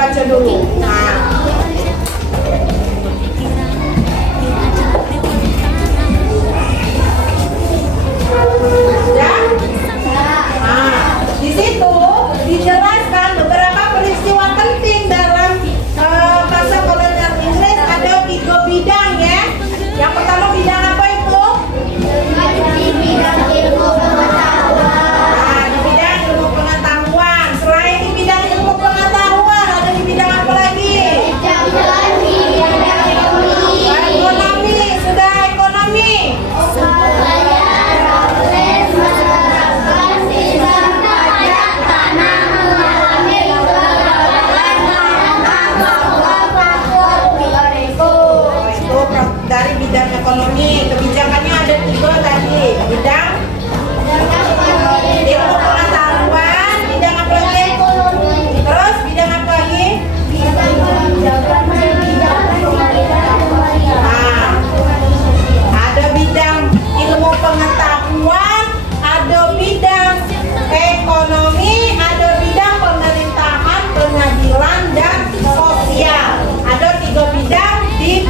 baca dulu. Nah, ya? Nah, di situ dijelaskan beberapa peristiwa penting dalam masa kolonial Inggris. Ada 3 bidang ya. Yang pertama bidang apa itu? Bidang ilmu pengetahuan. Nah, di bidang ilmu pengetahuan. Selain di bidang ilmu pengetahuan, ada di bidang apa lagi? Bidang Ekonomi. Sudah ekonomi. supaya Raffles menerapkan sistem pajak tanah mengalami kegagalan bahwa faktor bioresiko. Itu dari bidang ekonomi. Kebijakannya ada 3 tadi. Bidang ilmu pengetahuan, bidang apa lagi? Terus bidang apa lagi? Nah, ada bidang ilmu pengetahuan, ada bidang ekonomi, ada bidang pemerintahan, pengadilan, dan sosial. Ada 3 bidang di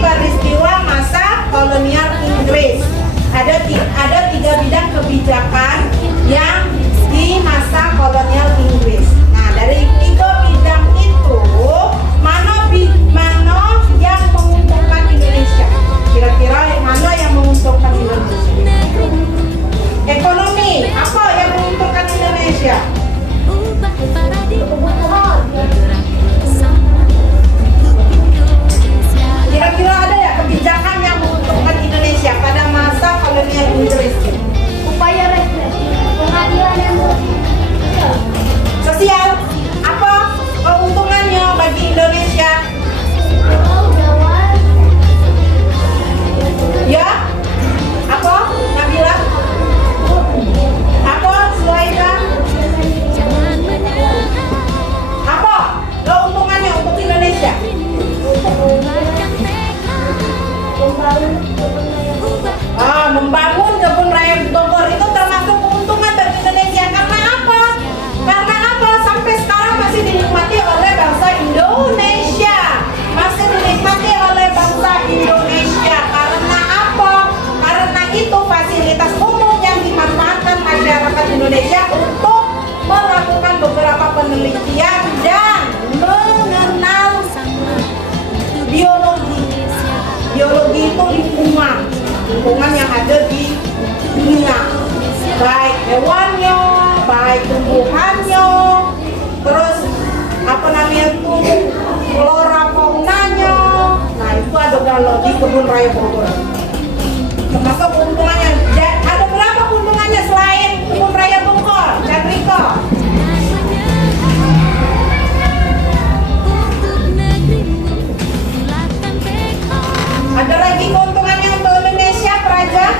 peristiwa masa kolonial Inggris. Ada 3 bidang kebijakan yang di masa kolonial Inggris. Nah, dari 3 bidang itu mana yang menguntungkan Indonesia? Kira-kira mana yang menguntungkan Indonesia? Ekonomi, apa yang menguntungkan Indonesia? Kira-kira ada ya kebijakan yang menguntungkan Indonesia pada masa kolonial Inggris? Upaya represi, pengadilan yang Sosial, apa keuntungannya bagi Indonesia? Ya? Apa? Nabila? Apa? Sulaika? Apa keuntungannya untuk Indonesia? Membangun kebun raya Bogor itu termasuk keuntungan bagi Indonesia. Karena apa? Karena apa? Sampai sekarang masih dinikmati oleh bangsa Indonesia. Masih dinikmati oleh bangsa Indonesia. Karena apa? Karena itu fasilitas umum yang dimanfaatkan masyarakat Indonesia untuk melakukan beberapa penelitian dan mengenal biologi. Biologi itu lingkungan yang ada di dunia, baik hewannya, baik tumbuhannya, terus apa namanya itu flora faunanya. Nah, itu ada kalau di kebun raya Bogor. Termasuk keuntungannya. Ada berapa keuntungannya selain kebun raya Bogor? Dan Riko? Ada lagi keuntungannya untuk Indonesia, Praja?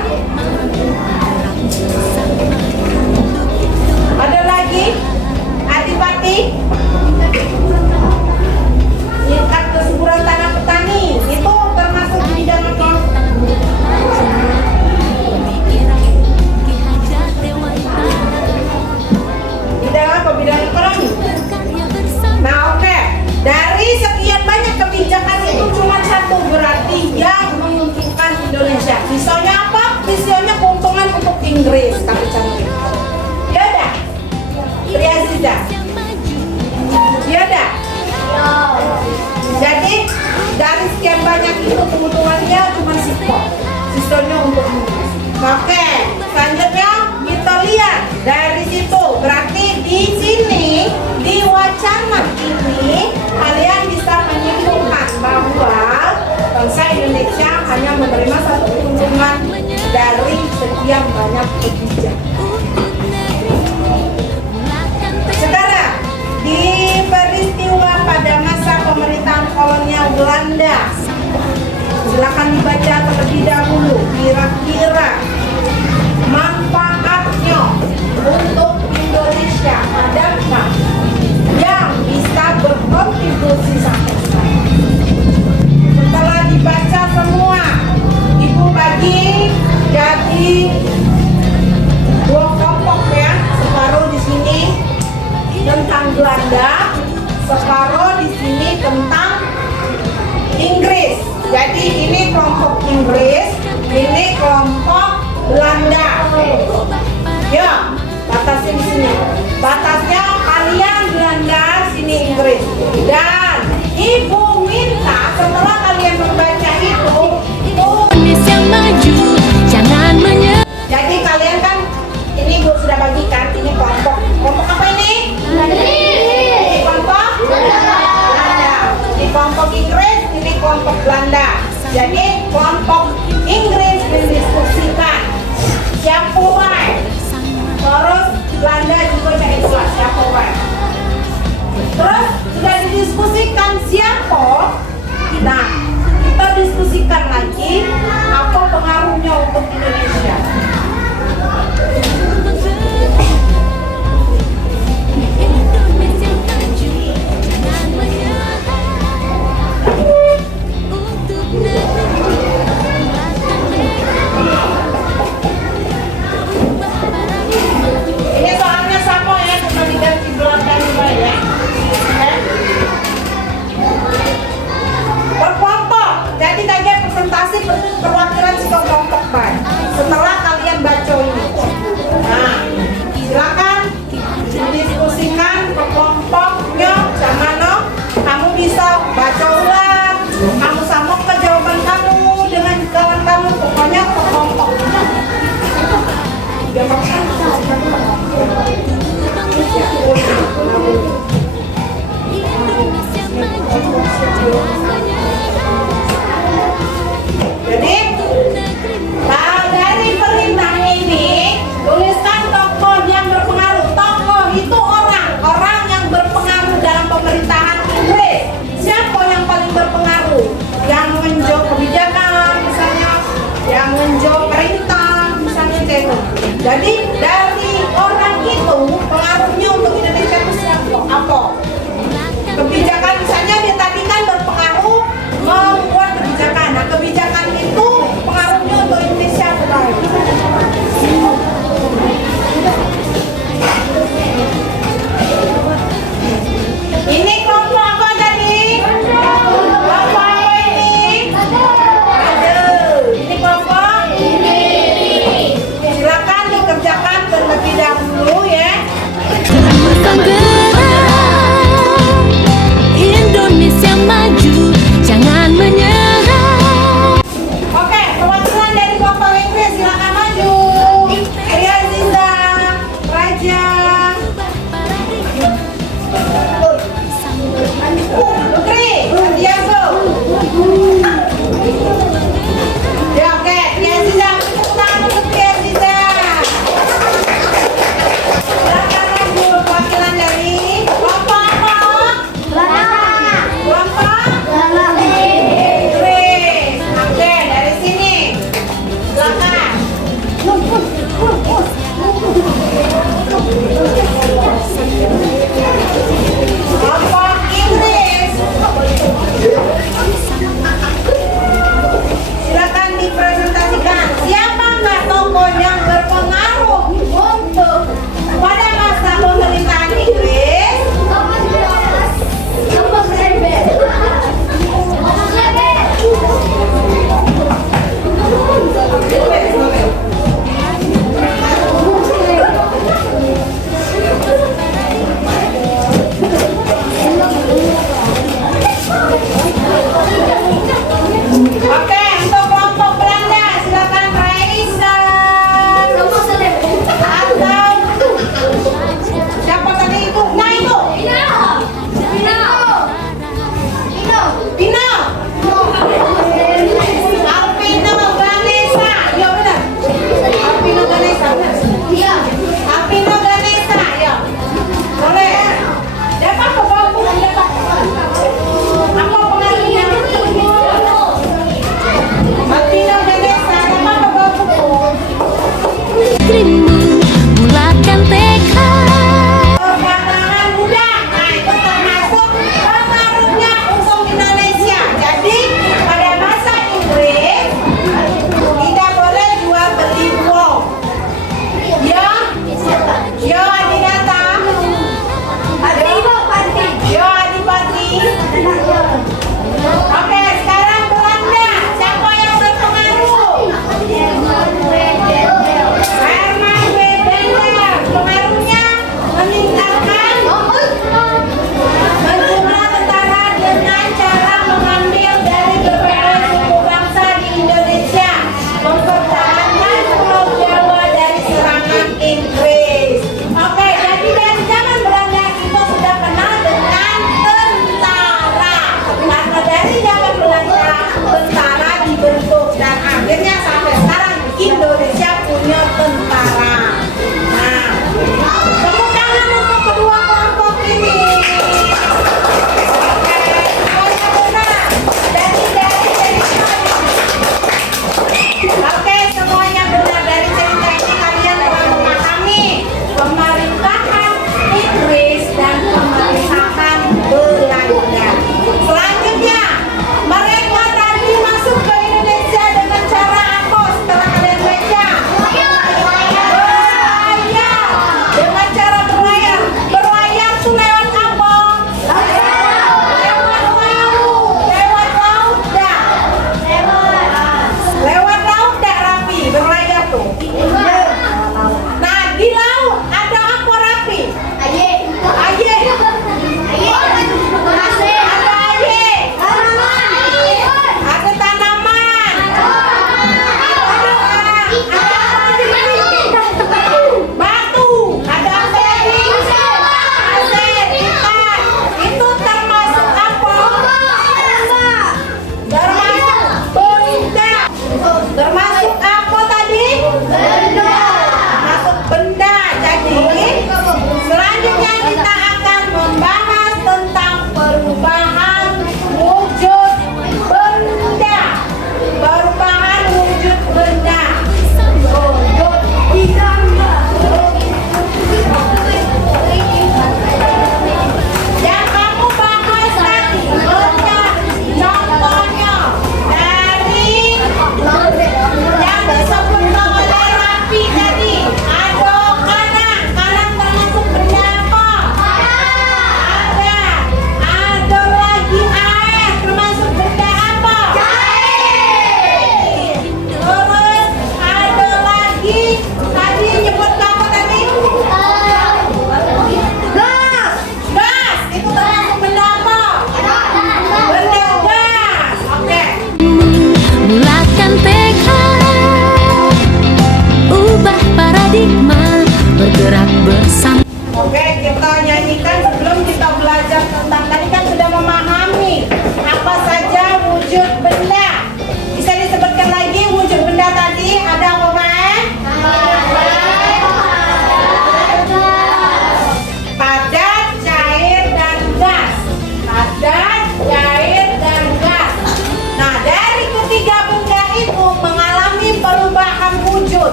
Ada lagi? Adipati? Tingkat kesuburan tanah petani itu termasuk di bidang apa? Bidang apa? Bidang ekonomi? Nah, oke. Dari sekian banyak kebijakan itu cuma satu berarti yang menguntungkan Indonesia. Sisanya apa? Sisanya keuntungan untuk Inggris, kata cantik. Ya udah. Triaziza. Ya udah. Jadi dari sekian banyak itu keuntungannya cuma sisanya untuk Inggris. Oke, selanjutnya kita lihat dari situ. Berarti di sini di wacana ini kalian bisa menyimpulkan bahwa bangsa Indonesia hanya menerima satu keuntungan dari sekian banyak kebijakan. Sekarang di peristiwa pada masa pemerintahan kolonial Belanda, silakan dibaca terlebih dahulu kira-kira manfaatnya untuk Indonesia adakah yang bisa berkontribusi sampai sekarang. Setelah dibaca semua, Ibu bagi jadi 2 kelompok ya, separuh di sini tentang Belanda, separuh di sini tentang Inggris. Jadi ini kelompok Inggris, ini kelompok Belanda. Ya, batasnya di sini. Batasnya kalian Belanda, sini Inggris. Dan ibu minta setelah kalian membaca itu, Indonesia maju, jangan menyerah. jadi kalian kan ini ibu sudah bagikan ini kelompok. Kelompok apa ini? Ini kelompok Belanda. Ini kelompok Inggris, ini kelompok Belanda. Jadi kelompok Inggris mendiskusikan siapa why. Terus Belanda juga cari kelas siapa why. Terus sudah didiskusikan siapa. Nah, kita diskusikan lagi apa pengaruhnya untuk Indonesia. Indonesia maju, jangan menyerah. Untuk negeri, buatkan mereka. Ubah paradigma. Ini soalnya sama ya, cuma diganti belakang ya.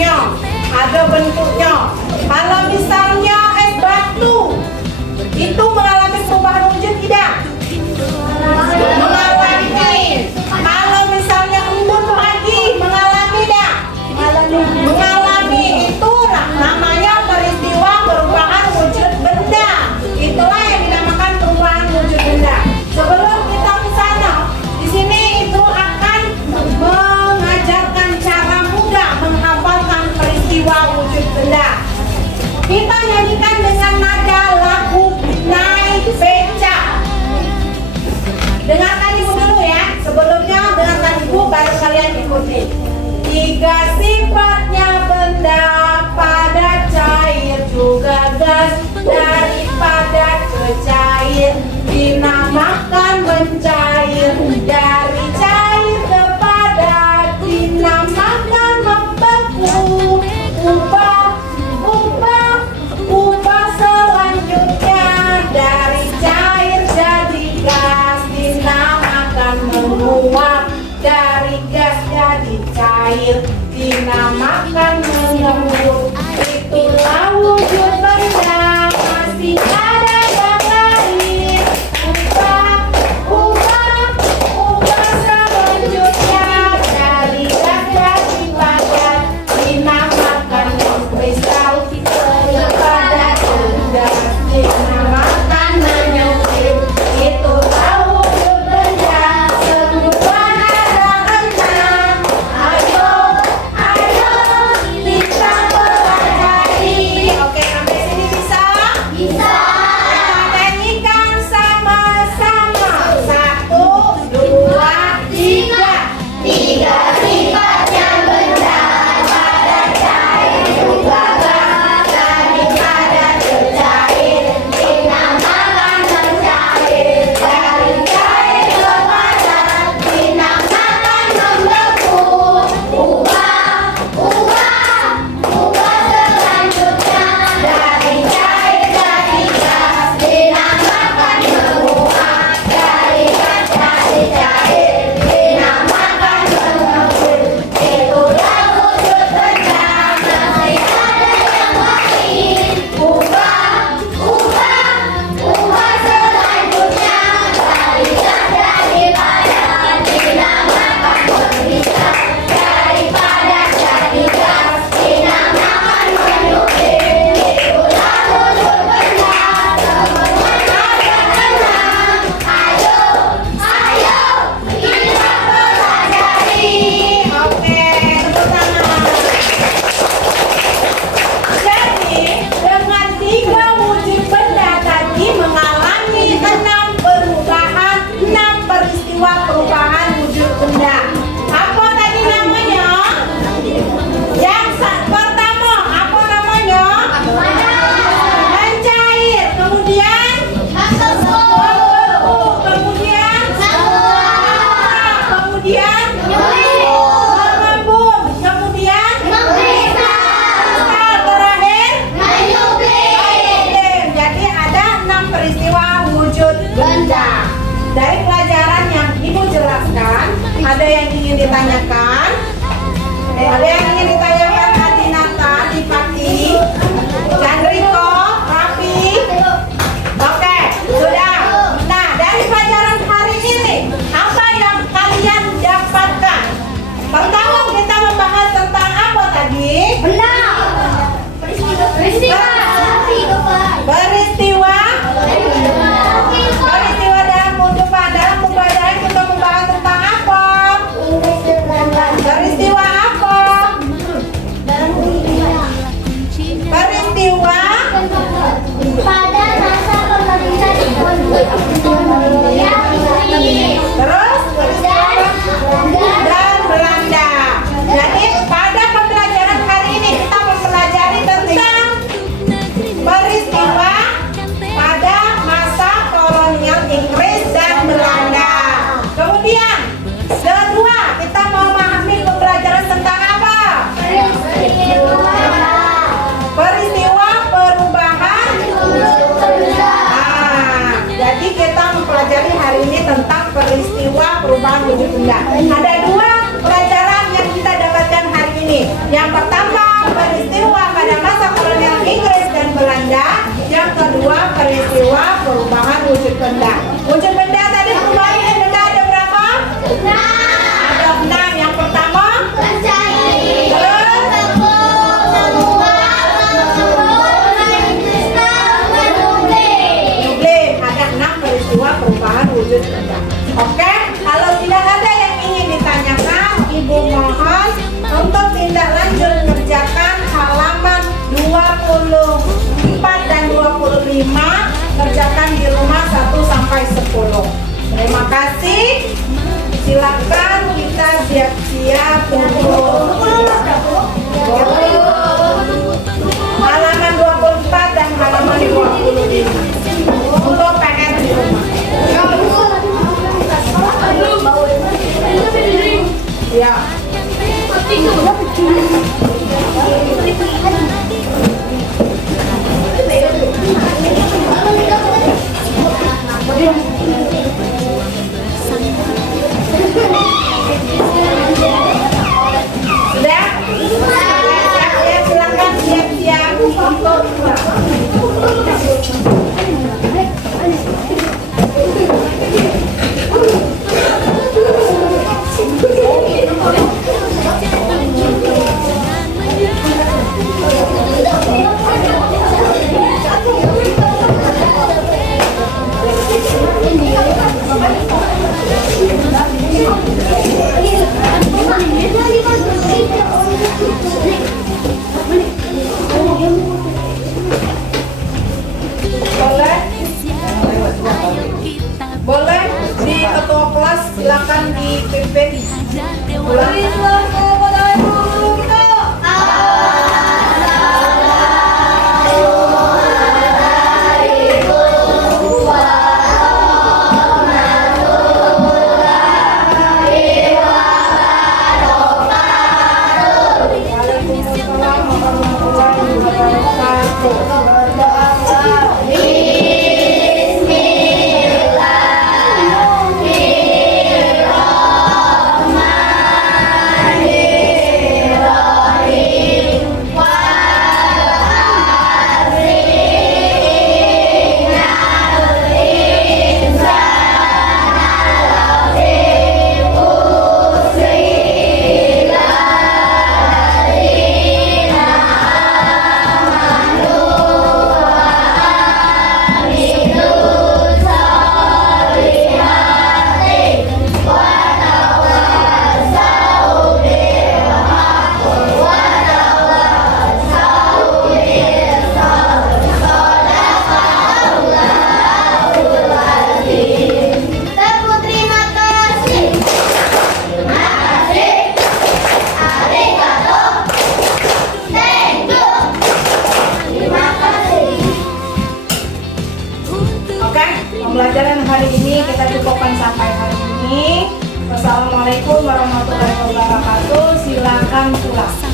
warnanya, ada bentuknya. Kalau misalnya es batu, itu mengalami perubahan wujud tidak? Mengalami. Kalau misalnya embun lagi, mengalami tidak? Mengalami. Itu namanya peristiwa perubahan wujud benda. Itulah yang dinamakan perubahan wujud benda. Sebelum kita ke sana, di sini Ibu akan mengajarkan cara mudah menghafalkan peristiwa wujud benda. Kita nyanyikan dengan nada lagu naik beca. Dengarkan Ibu dulu ya. Sebelumnya dengarkan Ibu, baru kalian ikuti. Tiga sifatnya benda, pada cair juga gas. Daripada ke cair dinamakan mencair. Dari cair kepada dinamakan membeku. Ubah selanjutnya dari cair jadi gas dinamakan menguap. Dari gas jadi cair dinamakan mengembun. Itulah wujud benda, masih ada yang lain. Ubah selanjutnya dari gas jadi padat dinamakan kristal. Daripada gas dinamakan menyempit. Itulah wujud benda, semua ada enam. Ayo kita pelajari. Oke, sampai sini bisa? Bisa. Nyanyikan sama-sama. 1, 2, 3. Tiga sifatnya benda, pada cair juga gas. Daripada ke cair dinamakan mencair. Dari cair ke padat dinamakan membeku. Ubah selanjutnya dari cair jadi gas dinamakan menguap. Dari gas jadi cair dinamakan mengembun. Itulah wujud benda, masih ada yang lain. Ubah selanjutnya dari gas jadi padat dinamakan menghisap. Daripada jadi gas dinamakan menyempit. Itulah wujud benda, semua ada enam. Ayo kita pelajari. Oke, tepuk tangan. Jadi, dengan 3 wujud benda tadi mengalami 6 perubahan, 6 peristiwa perubahan wujud benda. Apa tadi namanya? Yang pertama, apa namanya? Mencair. Kemudian membeku. Kemudian mengembun. Kemudian terakhir jadi ada 6 peristiwa wujud benda. Dari pelajaran yang Ibu jelaskan, ada yang ingin ditanyakan? Ada yang ingin ditanyakan? Adinata, Dipati, Chandriko, Raffi? Oke, sudah. Nah, dari pelajaran hari ini, apa yang kalian dapatkan? Pertama kita membahas tentang apa tadi? Benda. Peristiwa. Peristiwa dalam kehidupan. Dalam pembelajaran kita membahas tentang apa? Peristiwa apa? 24 dan 25 kerjakan di rumah 1 sampai 10. Terima kasih. Silakan kita siap-siap untuk halaman 24 dan halaman 25 untuk PR di rumah. Ya. Sudah? Ya, silakan siap-siap untuk boleh di ketua kelas silakan dipimpin. Pembelajaran hari ini kita cukupkan sampai hari ini. Wassalamualaikum warahmatullahi wabarakatuh. Silakan pulang.